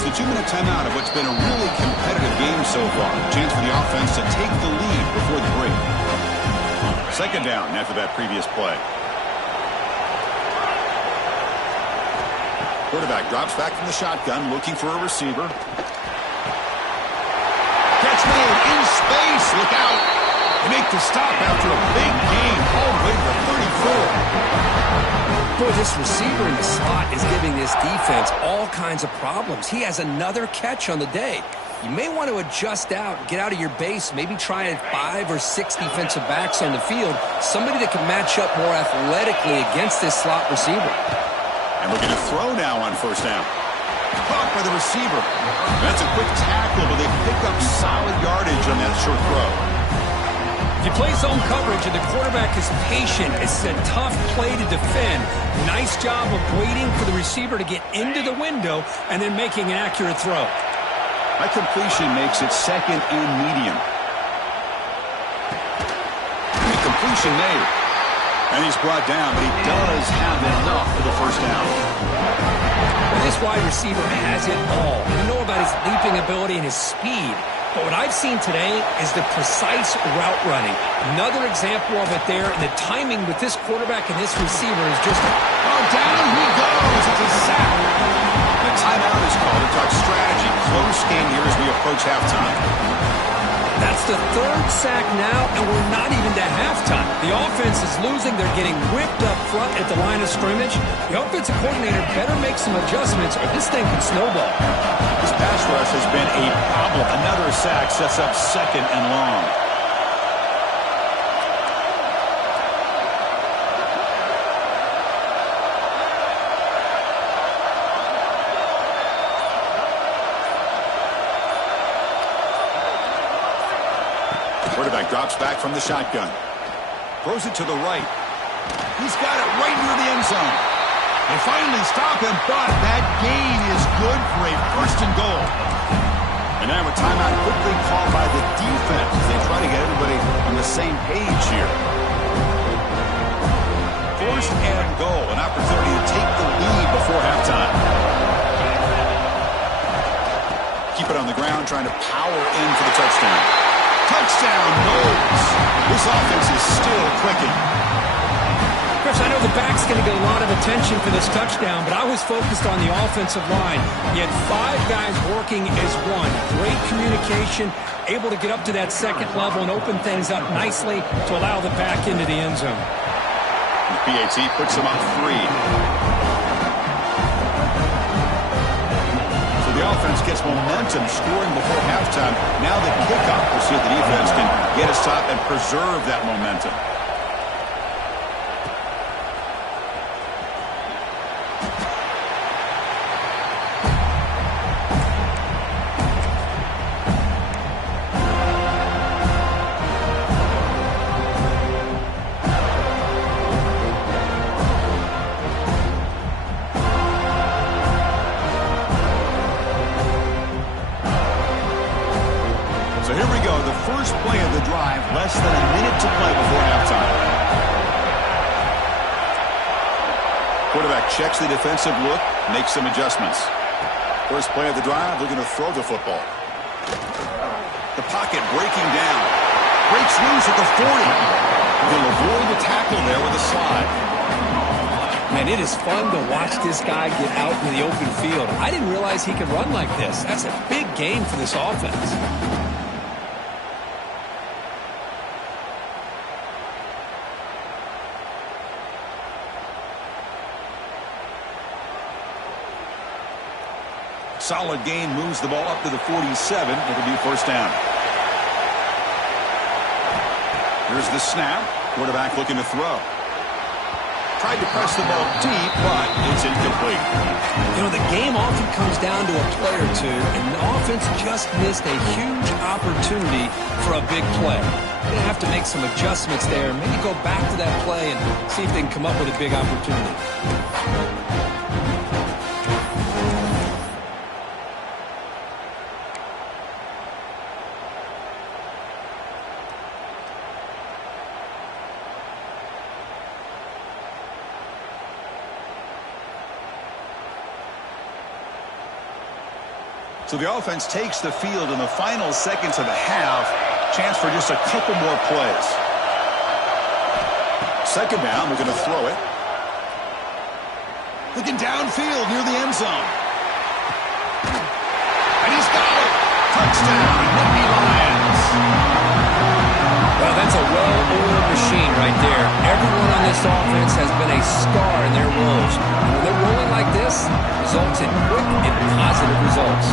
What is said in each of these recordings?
It's the 2-minute timeout of what's been a really competitive game so far. Chance for the offense to take the lead before the break. Second down after that previous play. Quarterback drops back from the shotgun, looking for a receiver. Catch made in space. Look out. They make the stop after a big gain all the way to the 34. Boy, this receiver in the slot is giving this defense all kinds of problems. He has another catch on the day. You may want to adjust out, get out of your base, maybe try 5 or 6 defensive backs on the field, somebody that can match up more athletically against this slot receiver. And looking to throw now on first down. Caught by the receiver. That's a quick tackle, but they pick up solid yardage on that short throw. If you play zone coverage and the quarterback is patient, it's a tough play to defend. Nice job of waiting for the receiver to get into the window and then making an accurate throw. That completion makes it second and medium. And the completion made. And he's brought down, but he does have enough for the first down. Well, this wide receiver has it all. We know about his leaping ability and his speed. But what I've seen today is the precise route running. Another example of it there, and the timing with this quarterback and this receiver is just... Oh, down he goes. It's a sack. The timeout is called to talk strategy. Close game here as we approach halftime. That's the 3rd sack now, and we're not even to halftime. The offense is losing. They're getting whipped up front at the line of scrimmage. The offensive coordinator better make some adjustments or this thing can snowball. This pass rush has been a problem. Another sack sets up second and long. Quarterback drops back from the shotgun. Throws it to the right. He's got it right near the end zone. They finally stop him, but that gain is good for a first and goal. And now a timeout quickly called by the defense as they try to get everybody on the same page here. First and goal, an opportunity to take the lead before halftime. Keep it on the ground, trying to power in for the touchdown. Touchdown, Knowles. This offense is still clicking. Chris, I know the back's going to get a lot of attention for this touchdown, but I was focused on the offensive line. You had 5 guys working as one. Great communication, able to get up to that second level and open things up nicely to allow the back into the end zone. The PAT puts them up 3. The offense gets momentum scoring before halftime. Now the kickoff. We'll see if the defense can get a stop and preserve that momentum. So here we go, the first play of the drive, less than a minute to play before halftime. Quarterback checks the defensive look, makes some adjustments. First play of the drive, looking to throw the football. The pocket breaking down. Breaks loose at the 40. He'll avoid the tackle there with a slide. Man, it is fun to watch this guy get out in the open field. I didn't realize he could run like this. That's a big game for this offense. Solid gain moves the ball up to the 47. It'll be first down. Here's the snap. Quarterback looking to throw. Tried to press the ball deep, but it's incomplete. You know, the game often comes down to a play or two, and the offense just missed a huge opportunity for a big play. They're going to have to make some adjustments there, maybe go back to that play and see if they can come up with a big opportunity. So the offense takes the field in the final seconds of the half. Chance for just a couple more plays. Second down, they're going to throw it. Looking downfield near the end zone. And he's got it. Touchdown, Nittany Lions. Well, that's a well-oiled machine right there. Everyone on this offense has been a star in their roles. And when they're rolling like this, results in quick and positive results.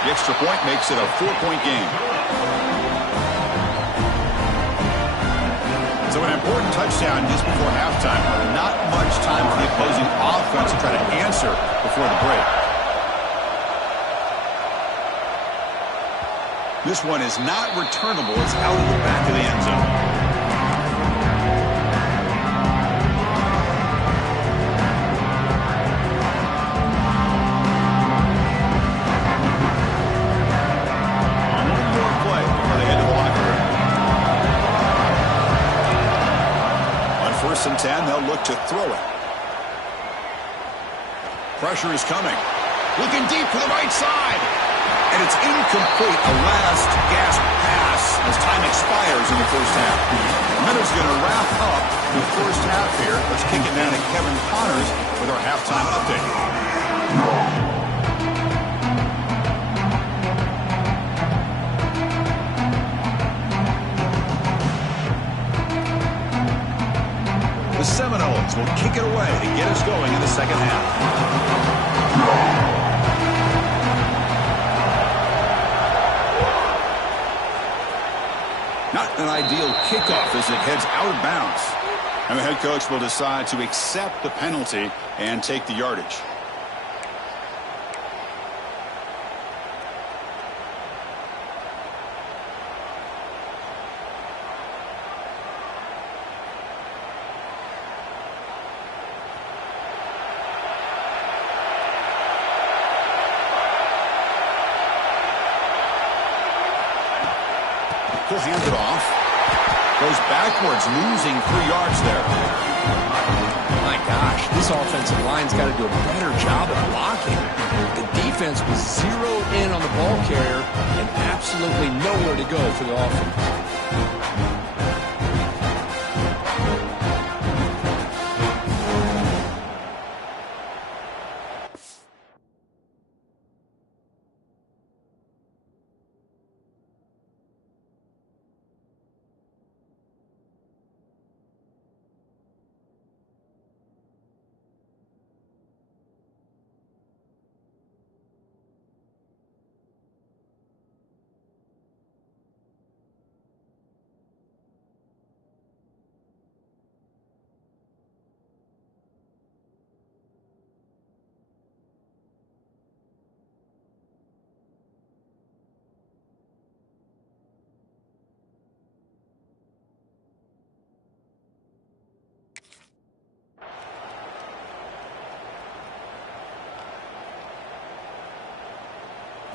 The extra point makes it a 4-point game. So an important touchdown just before halftime. Not much time for the opposing offense to try to answer before the break. This one is not returnable. It's out of the back of the end zone. And 10, they'll look to throw it. Pressure is coming. Looking deep for the right side. And it's incomplete. A last gasp pass as time expires in the first half. The Minnows going to wrap up the first half here. Let's kick it down to Kevin Connors with our halftime update. The Seminoles will kick it away to get us going in the second half. Not an ideal kickoff as it heads out of bounds. And the head coach will decide to accept the penalty and take the yardage. He'll hand it off. Goes backwards, losing 3 yards there. My gosh, this offensive line's got to do a better job of blocking. The defense was zeroed in on the ball carrier and absolutely nowhere to go for the offense.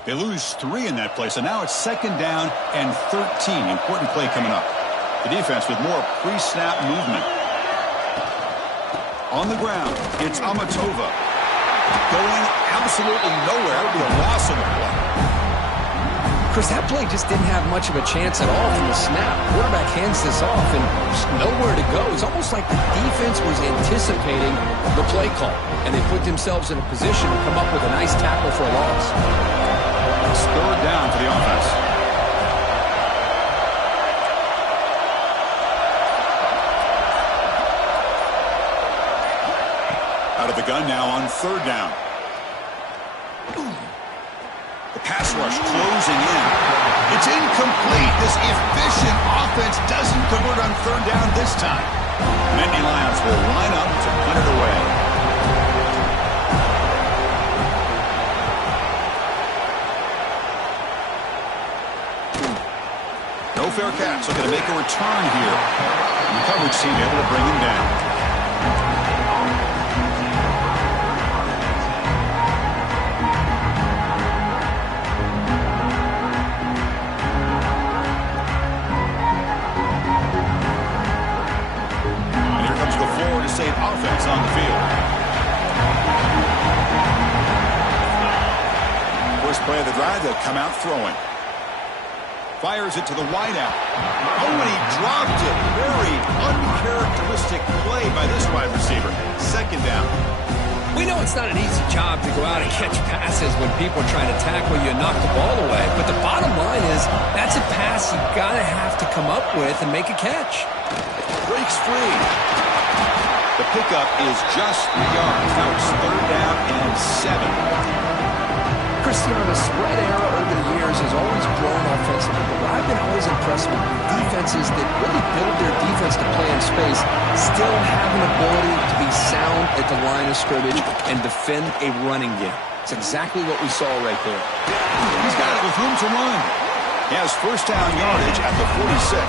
They lose 3 in that play, so now it's second down and 13. Important play coming up. The defense with more pre-snap movement. On the ground, it's Amatova. Going absolutely nowhere. It'll be a loss of the play. Chris, that play just didn't have much of a chance at all from the snap. Quarterback hands this off and just nowhere to go. It's almost like the defense was anticipating the play call, and they put themselves in a position to come up with a nice tackle for a loss. It's third down for the offense. Out of the gun now on third down. The pass rush closing in. It's incomplete. This efficient offense doesn't convert on third down this time. Nittany Lions will line up to punt it away. No fair catch. Looking to make a return here. The coverage team able to bring him down. State offense on the field. First play of the drive, they'll come out throwing. Fires it to the wideout. Oh, and he dropped it. Very uncharacteristic play by this wide receiver. Second down. We know it's not an easy job to go out and catch passes when people are trying to tackle you and knock the ball away. But the bottom line is that's a pass you got to have to come up with and make a catch. Breaks free. The pickup is just 3 yards. Now it's third down and 7. Cristiano, the spread era over the years has always grown offensively, but what I've been always impressed with defenses that really build their defense to play in space still have an ability to be sound at the line of scrimmage and defend a running game. It's exactly what we saw right there. He's got it with room to run. He has first down yardage at the 46.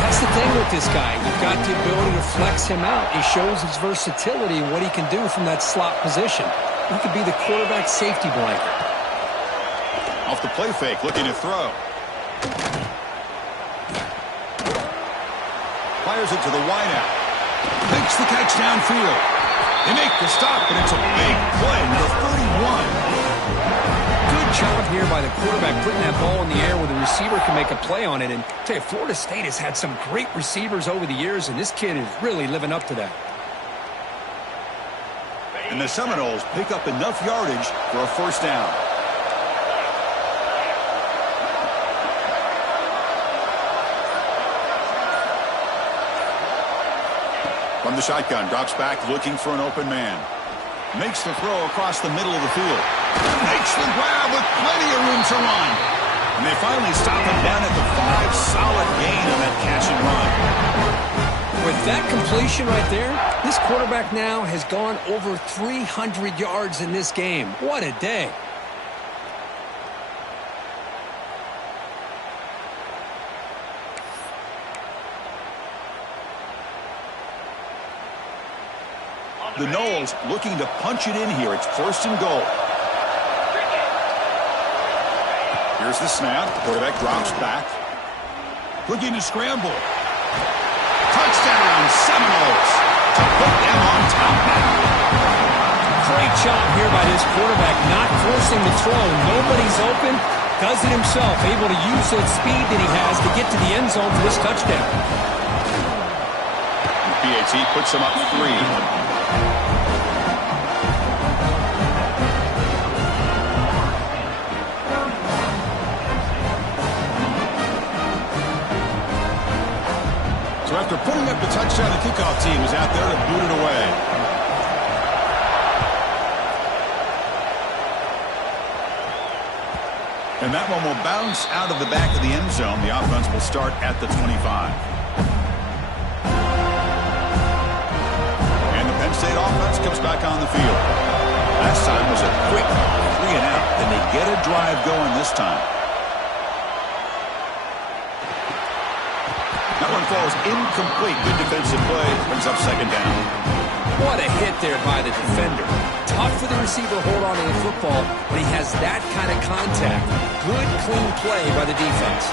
That's the thing with this guy. You've got the ability to flex him out. He shows his versatility and what he can do from that slot position. He could be the quarterback safety blanket. Off the play fake, looking to throw. Fires it to the wideout. Makes the catch downfield. They make the stop, and it's a big play, number 31. Good job here by the quarterback putting that ball in the air where the receiver can make a play on it. And I tell you, Florida State has had some great receivers over the years, and this kid is really living up to that. And the Seminoles pick up enough yardage for a first down. From the shotgun, drops back looking for an open man. Makes the throw across the middle of the field. Makes the grab with plenty of room to run. And they finally stop him down at the 5. Solid gain on that catch and run. With that completion right there, this quarterback now has gone over 300 yards in this game. What a day. The Noles looking to punch it in here. It's first and goal. Here's the snap. Quarterback drops back. Looking to scramble. Touchdown, Seminoles, to put them on top now. Great job here by this quarterback, not forcing the throw. Nobody's open, does it himself, able to use that speed that he has to get to the end zone for this touchdown. PAT puts him up 3. So after putting up the touchdown, the kickoff team is out there to boot it away. And that one will bounce out of the back of the end zone. The offense will start at the 25. And the Penn State offense comes back on the field. Last time was a quick 3 and out. And they get a drive going this time. That one falls incomplete. Good defensive play. Brings up second down. What a hit there by the defender. Tough for the receiver to hold on to the football when he has that kind of contact. Good, clean play by the defense.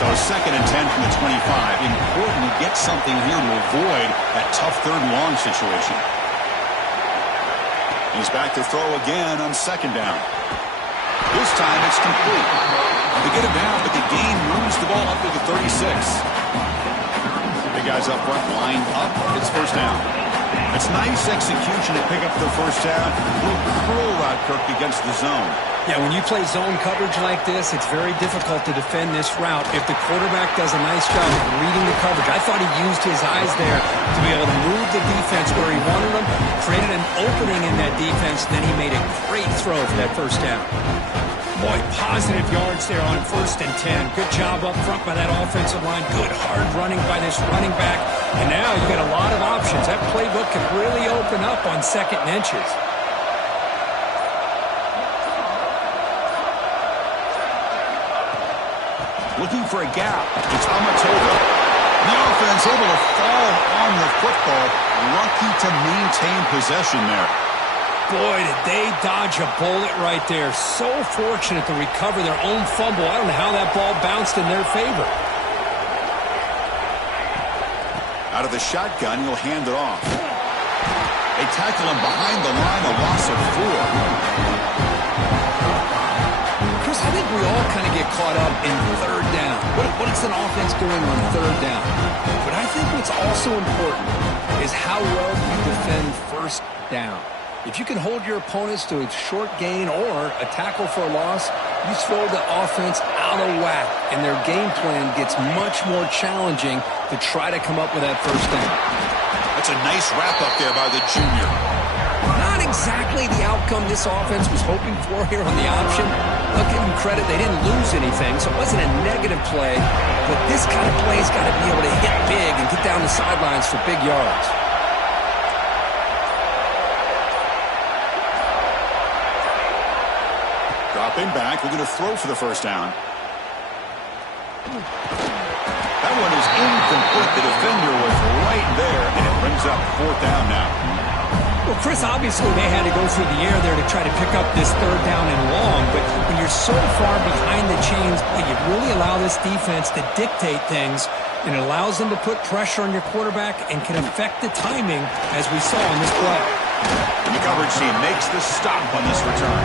So a second and 10 from the 25. Important to get something here to avoid that tough third and long situation. He's back to throw again on second down. This time it's complete. They get it down, but the gain moves the ball up to the 36. The guys up front lined up. It's first down. It's nice execution to pick up the first down. A little curl route, Kirk, against the zone. Yeah, when you play zone coverage like this, it's very difficult to defend this route if the quarterback does a nice job of reading the coverage. I thought he used his eyes there to be able to move the defense where he wanted them, created an opening in that defense, then he made a great throw for that first down. Boy, positive yards there on first and 10. Good job up front by that offensive line. Good hard running by this running back. And now you got a lot of options. That playbook can really open up on second and inches. Looking for a gap. It's Amatova. The offense able to fall on the football. Lucky to maintain possession there. Boy, did they dodge a bullet right there. So fortunate to recover their own fumble. I don't know how that ball bounced in their favor. Out of the shotgun, he'll hand it off. They tackle him behind the line, a loss of 4. in third down. What is an offense doing on third down? But I think what's also important is how well you defend first down. If you can hold your opponents to a short gain or a tackle for a loss, you throw the offense out of whack, and their game plan gets much more challenging to try to come up with that first down. That's a nice wrap-up there by the junior. Not exactly the outcome this offense was hoping for here on the option. I'll give them credit. They didn't lose anything, so it wasn't a negative play. But this kind of play's got to be able to hit big and get down the sidelines for big yards. Dropping back, looking to throw for the first down. That one is incomplete. The defender was right there, and it brings up fourth down now. Well, Chris, obviously they had to go through the air there to try to pick up this third down and long, but when you're so far behind the chains, you really allow this defense to dictate things, and it allows them to put pressure on your quarterback and can affect the timing, as we saw in this play. And the coverage team makes the stop on this return.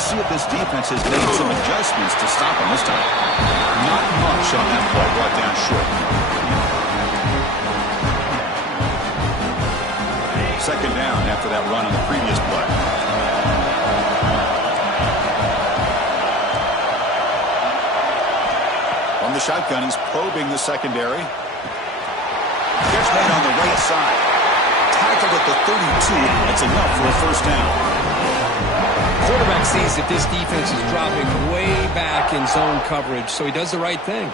See if this defense has made some adjustments to stop him this time. Not much on that play, brought down short. Second down after that run on the previous play. From the shotgun, he's probing the secondary. Catch made on the right side. Tackled at the 32. That's enough for a first down. Quarterback sees that this defense is dropping way back in zone coverage, so he does the right thing.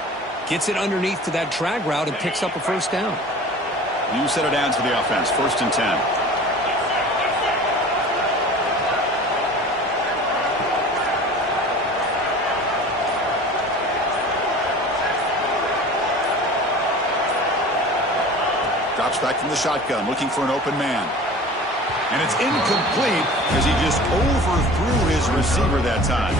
Gets it underneath to that drag route and picks up a first down. You set it down to the offense, 1st and 10. Drops back from the shotgun, looking for an open man. And it's incomplete as he just overthrew his receiver that time.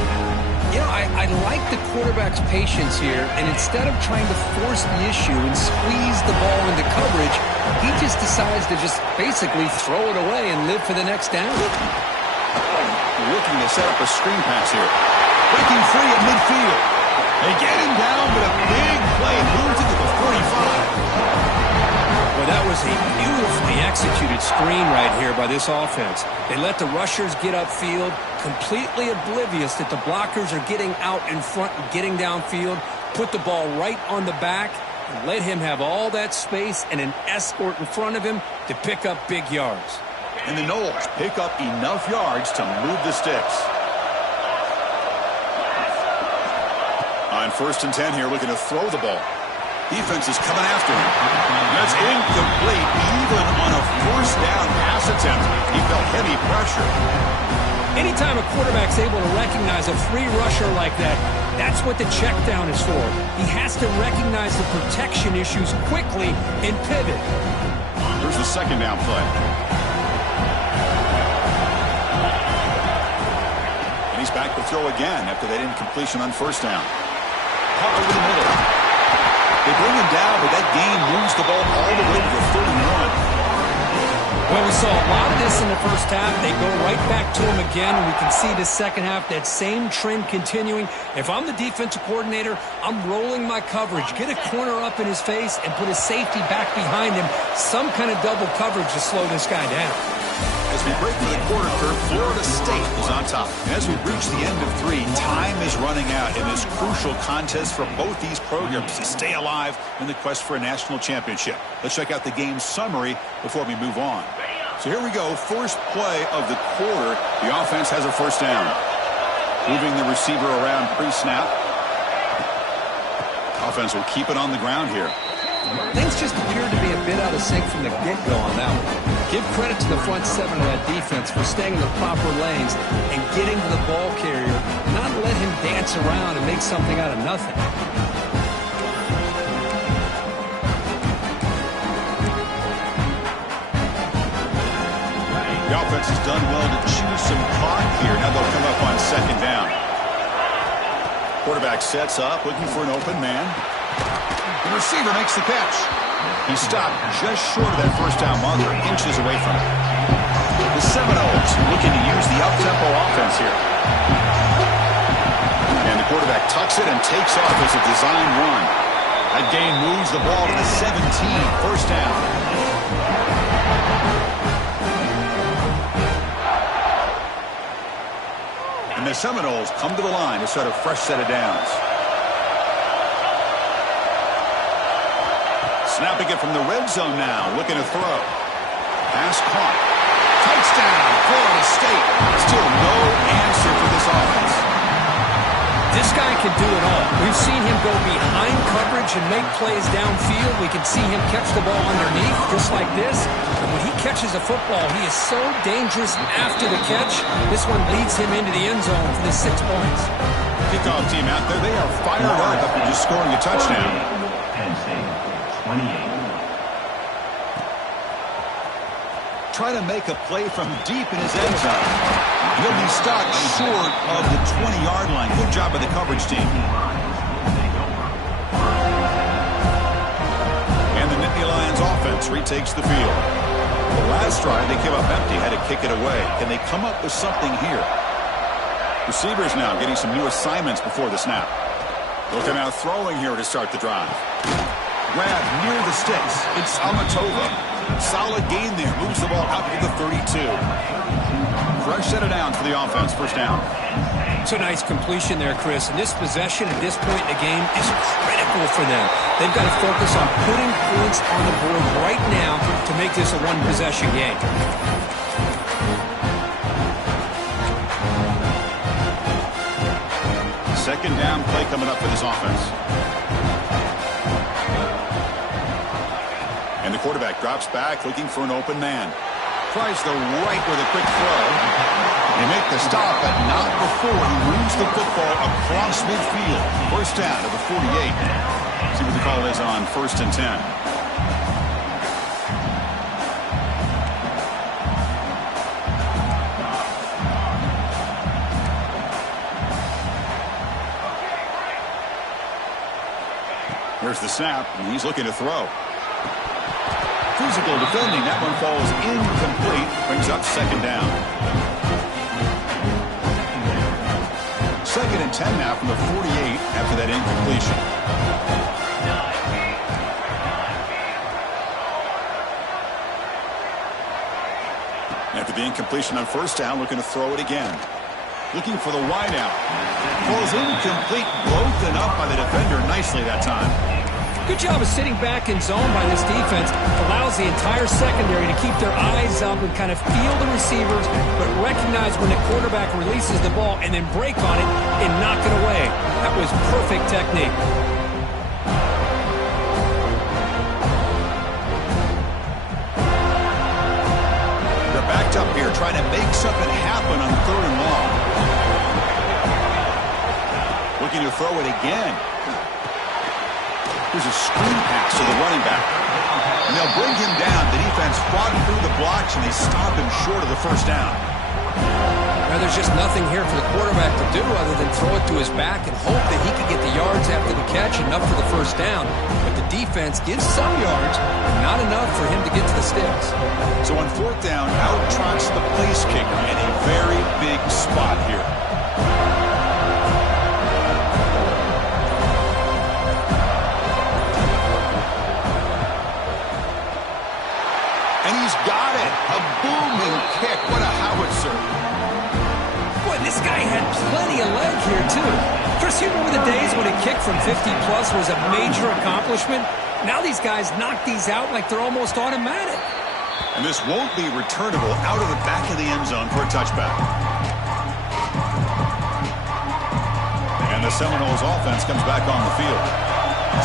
You know, I like the quarterback's patience here, and instead of trying to force the issue and squeeze the ball into coverage, he just decides to just basically throw it away and live for the next down. Looking to set up a screen pass here. Breaking free at midfield. They get him down, but a big play moves it to the 45. Well, that was a beautifully executed screen right here by this offense. They let the rushers get upfield, completely oblivious that the blockers are getting out in front and getting downfield, put the ball right on the back, and let him have all that space and an escort in front of him to pick up big yards. And the Noles pick up enough yards to move the sticks. On 1st and 10 here, looking to throw the ball. Defense is coming after him. That's incomplete, even on a first down pass attempt. He felt heavy pressure. Anytime a quarterback's able to recognize a free rusher like that, that's what the check down is for. He has to recognize the protection issues quickly and pivot. Here's the second down play. And he's back to throw again after that incompletion on first down. Caught over the middle. They bring him down, but that gain moves the ball all the way to the 31. Well, we saw a lot of this in the first half. They go right back to him again, and we can see the second half, that same trend continuing. If I'm the defensive coordinator, I'm rolling my coverage. Get a corner up in his face and put a safety back behind him. Some kind of double coverage to slow this guy down. As we break through the quarter curve, Florida State is on top. And as we reach the end of 3, time is running out in this crucial contest for both these programs to stay alive in the quest for a national championship. Let's check out the game summary before we move on. So here we go, first play of the quarter. The offense has a first down. Moving the receiver around pre-snap. Offense will keep it on the ground here. Things just appeared to be a bit out of sync from the get-go on that one. Give credit to the front 7 of that defense for staying in the proper lanes and getting to the ball carrier, not let him dance around and make something out of nothing. defense has done well to choose some clock here. Now they'll come up on second down. Quarterback sets up, looking for an open man. The receiver makes the catch. He stopped just short of that first down marker, inches away from it. The Seminoles looking to use the up-tempo offense here. And the quarterback tucks it and takes off as a design run. That gain moves the ball to the 17, first down. And the Seminoles come to the line to start a fresh set of downs. Snapping it from the red zone now, looking to throw. Pass caught. Touchdown, Florida State. Still no answer for this offense. This guy can do it all. We've seen him go behind coverage and make plays downfield. We can see him catch the ball underneath, just like this. And when he catches a football, he is so dangerous after the catch. This one leads him into the end zone for the 6 points. Kickoff team out there, they are fired up after just scoring a touchdown. Penn State, 28. Trying to make a play from deep in his end zone. He'll be stopped short of the 20-yard line. Good job by the coverage team. And the Nittany Lions offense retakes the field. The last drive, they came up empty, had to kick it away. Can they come up with something here? Receivers now getting some new assignments before the snap. They'll come out throwing here to start the drive. Grab near the sticks. It's Amatova. Solid gain there. Moves the ball out to the 32. Fresh set of downs for the offense. First down. It's a nice completion there, Chris. And this possession at this point in the game is critical for them. They've got to focus on putting points on the board right now to make this a one-possession game. Second down play coming up for this offense. And the quarterback drops back, looking for an open man. Tries the right with a quick throw. They make the stop, but not before he moves the football across midfield. First down to the 48. See what the call is on 1st and 10. Here's the snap, and he's looking to throw. Physical defending. That one falls incomplete. Brings up second down. 2nd and 10 now from the 48 after that incompletion. After the incompletion on first down, looking to throw it again. Looking for the wideout. Falls incomplete. Broken up by the defender nicely that time. Good job of sitting back in zone by this defense. Allows the entire secondary to keep their eyes up and kind of feel the receivers, but recognize when the quarterback releases the ball and then break on it and knock it away. That was perfect technique. They're backed up here trying to make something happen on 3rd and long. Looking to throw it again. Here's a screen pass to the running back. And they'll bring him down. The defense fought through the blocks, and they stop him short of the first down. Now, there's just nothing here for the quarterback to do other than throw it to his back and hope that he can get the yards after the catch, enough for the first down. But the defense gives some yards, but not enough for him to get to the sticks. So on 4th down, out trots the place kicker in a very big spot here. And he's got it. A booming kick. What a howitzer. Boy, this guy had plenty of leg here, too. Chris, you remember the days when a kick from 50-plus was a major accomplishment? Now these guys knock these out like they're almost automatic. And this won't be returnable out of the back of the end zone for a touchback. And the Seminoles offense comes back on the field.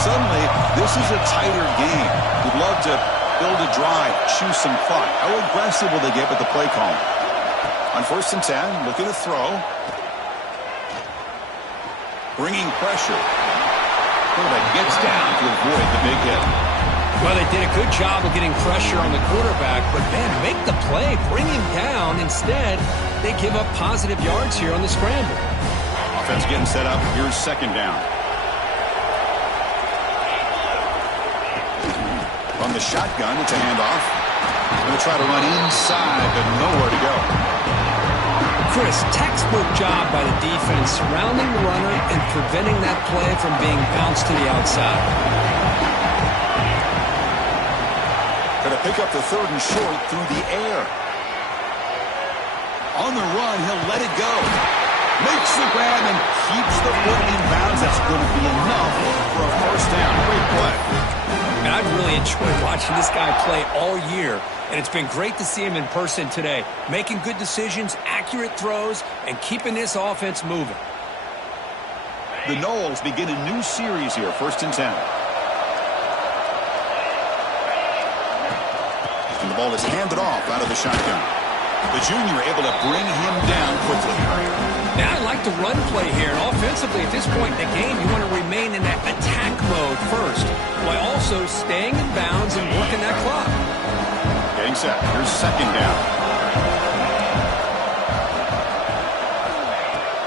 Suddenly, this is a tighter game. We'd love to build a drive, choose some clock. How aggressive will they get with the play call? On 1st and 10, looking to throw. Bringing pressure. Quarterback gets down to avoid the big hit. Well, they did a good job of getting pressure on the quarterback, but, man, make the play, bring him down. Instead, they give up positive yards here on the scramble. Offense getting set up. Here's second down. From the shotgun, it's a handoff. Going to try to run inside, but nowhere to go. Chris, textbook job by the defense surrounding the runner and preventing that play from being bounced to the outside. Going to pick up the third and short through the air. On the run, he'll let it go. Makes the grab and keeps the foot in bounds. That's going to be enough for a first down. Great play. And I've really enjoyed watching this guy play all year, and it's been great to see him in person today, making good decisions, accurate throws, and keeping this offense moving. The Noles begin a new series here, 1st and 10. And the ball is handed off out of the shotgun. The junior able to bring him down quickly. Now I like the run play here, and offensively at this point in the game, you want to remain in that attack mode first, while also staying in bounds and working that clock. Getting set. Here's second down.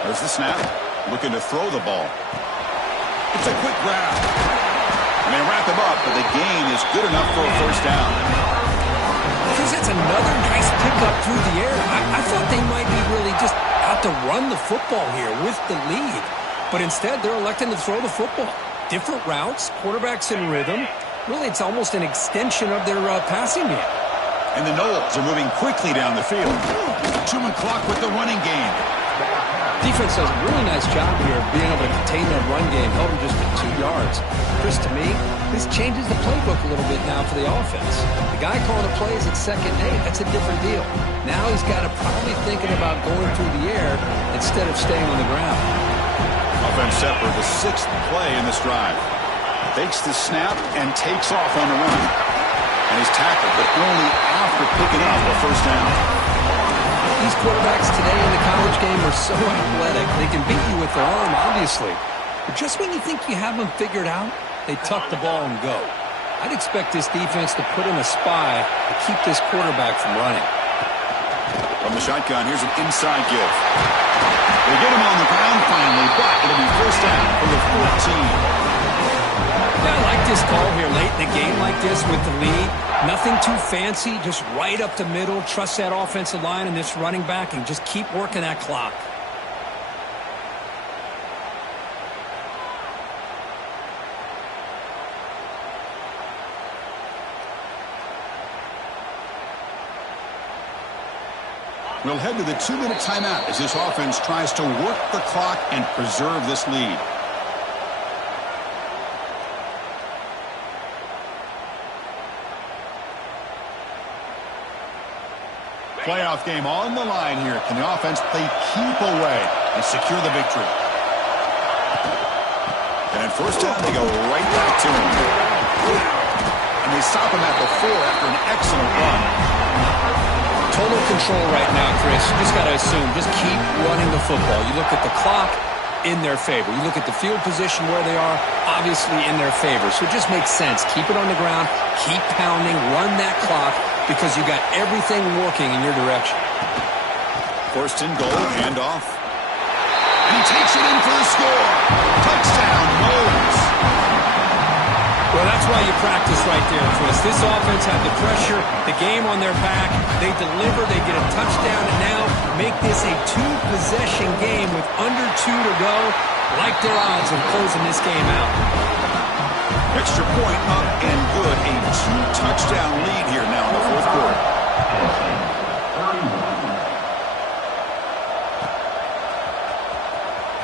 There's the snap. Looking to throw the ball. It's a quick grab. And they wrap him up, but the gain is good enough for a first down. Because it's another nice pickup through the air. I thought they might be really just out to run the football here with the lead. But instead, they're electing to throw the football. Different routes, quarterbacks in rhythm. Really, it's almost an extension of their passing game. And the Noles are moving quickly down the field. 2-minute clock with the running game. Defense does a really nice job here of being able to contain that run game, held them just at 2 yards. Chris, to me, this changes the playbook a little bit now for the offense. The guy calling the plays at 2nd and 8, that's a different deal. Now he's got to probably thinking about going through the air instead of staying on the ground. Offense set for the 6th play in this drive. Fakes the snap and takes off on the run. And he's tackled, but only after picking up a first down. These quarterbacks today in the college game are so athletic. They can beat you with their arm, obviously. But just when you think you have them figured out, they tuck the ball and go. I'd expect this defense to put in a spy to keep this quarterback from running. From the shotgun, here's an inside give. They get him on the ground finally, but it'll be first down from the 14. Yeah, I like this call here late in the game like this with the lead. Nothing too fancy, just right up the middle. Trust that offensive line and this running back and just keep working that clock. We'll head to the 2-minute timeout as this offense tries to work the clock and preserve this lead. Playoff game on the line here. Can the offense play keep away and secure the victory? And at first down, they go right back to him. And they stop him at the 4 after an excellent run. Total control right now, Chris. You just got to assume, just keep running the football. You look at the clock, in their favor. You look at the field position where they are, obviously in their favor. So it just makes sense. Keep it on the ground, keep pounding, run that clock, because you got everything working in your direction. 1st and goal, handoff. And he takes it in for the score. Touchdown, Noles. Well, that's why you practice right there, Chris. This offense had the pressure, the game on their back. They deliver, they get a touchdown, and now make this a 2-possession game with under 2 to go. Like their odds of closing this game out. Extra point up and good. A 2-touchdown lead here now in the 4th quarter.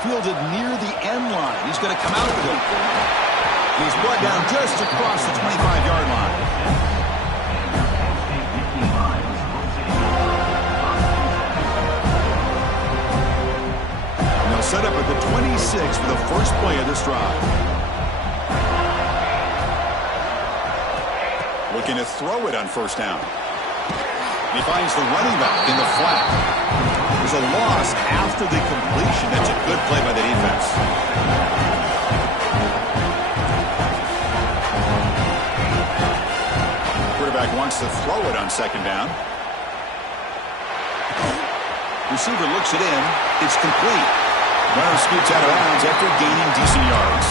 Fielded near the end line. He's going to come out with it. He's brought down just across the 25-yard line. And they'll set up at the 26 for the first play of this drive. Looking to throw it on first down. He finds the running back in the flat. There's a loss after the completion. That's a good play by the defense. quarterback wants to throw it on second down. Receiver looks it in. It's complete. Runner scoots out of bounds after gaining decent yards.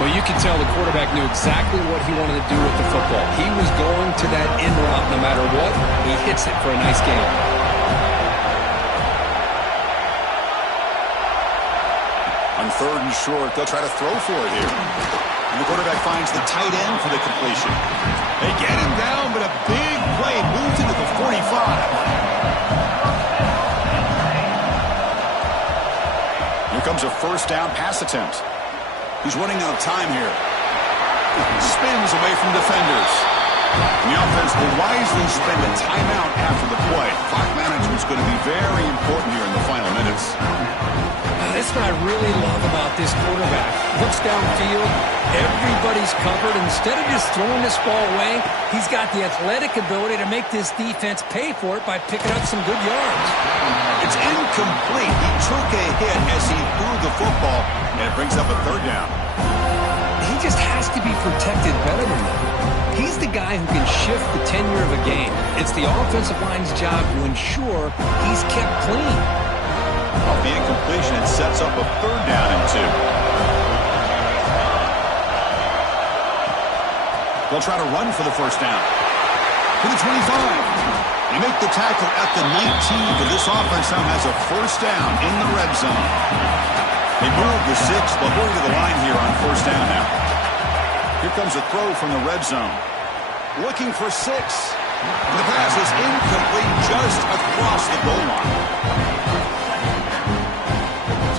Well, you can tell the quarterback knew exactly what he wanted to do with the football. He was going to that in route no matter what. He hits it for a nice gain. On third and short, they'll try to throw for it here. And the quarterback finds the tight end for the completion. They get him down, but a big play moves into the 45. Here comes a first down pass attempt. He's running out of time here. Spins away from defenders. And the offense will wisely spend a timeout after the play. Clock management is going to be very important here in the final minutes. That's what I really love about this quarterback. Looks downfield, everybody's covered. Instead of just throwing this ball away, he's got the athletic ability to make this defense pay for it by picking up some good yards. It's incomplete. He took a hit as he threw the football, and it brings up a third down. He just has to be protected better than that. He's the guy who can shift the tenure of a game. It's the offensive line's job to ensure he's kept clean. Off the incompletion, it sets up a third down and 2. They'll try to run for the first down. To the 25. They make the tackle at the 19, but this offense now has a first down in the red zone. They move the 6, but going to the line here on first down now. Here comes a throw from the red zone. Looking for 6. The pass is incomplete just across the goal line.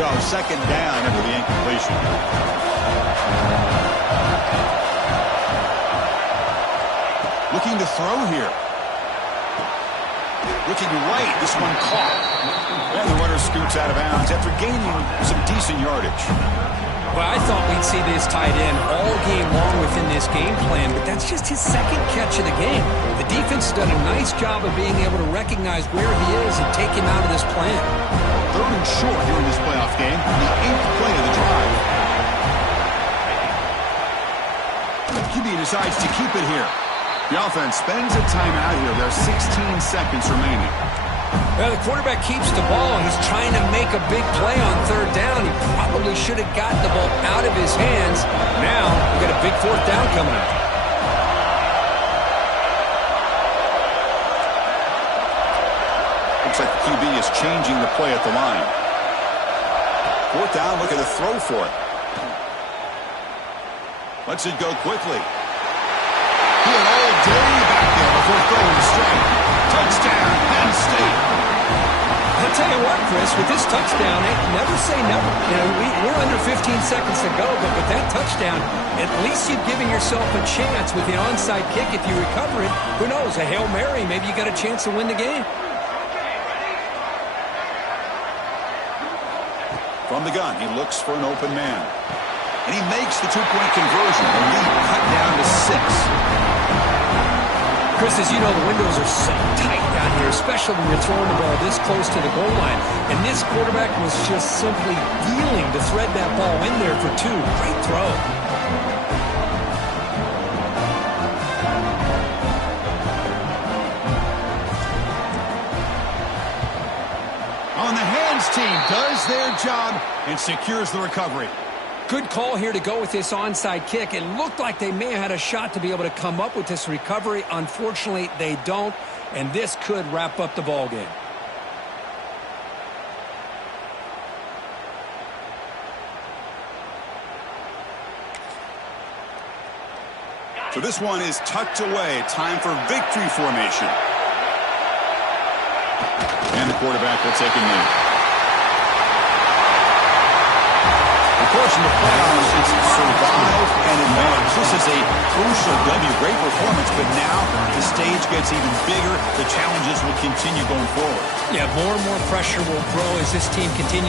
So second down after the incompletion. Looking to throw here. Looking right. This one caught. And the runner scoots out of bounds after gaining some decent yardage. Well, I thought we'd see this tight end all game long within this game plan, but that's just his second catch of the game. The defense has done a nice job of being able to recognize where he is and take him out of this plan. Third and short here in this playoff game, the 8th play of the drive. QB decides to keep it here. The offense spends a timeout here. There's 16 seconds remaining. Well, the quarterback keeps the ball. He's trying to make a big play on third down. He probably should have gotten the ball out of his hands. Now, we've got a big fourth down coming up. Looks like the QB is changing the play at the line. Fourth down, look at the throw for it. Lets it go quickly. He had all day back there before throwing the strike. Touchdown, Penn State. I'll tell you what, Chris, with this touchdown, never say never. You know, we're under 15 seconds to go, but with that touchdown, at least you've given yourself a chance with the onside kick. If you recover it, who knows, a Hail Mary, maybe you got a chance to win the game. From the gun, he looks for an open man. And he makes the two-point conversion. The lead cut down to 6. Chris, as you know, the windows are so tight down here, especially when you're throwing the ball this close to the goal line. And this quarterback was just simply dealing to thread that ball in there for 2. Great throw. On the hands team does their job and secures the recovery. Good call here to go with this onside kick. It looked like they may have had a shot to be able to come up with this recovery. Unfortunately, they don't, and this could wrap up the ball game. So this one is tucked away. Time for victory formation. And the quarterback will take a knee. Of course, in the playoffs, it's survive and advance. This is a crucial W. Great performance, but now the stage gets even bigger. The challenges will continue going forward. Yeah, more and more pressure will grow as this team continues.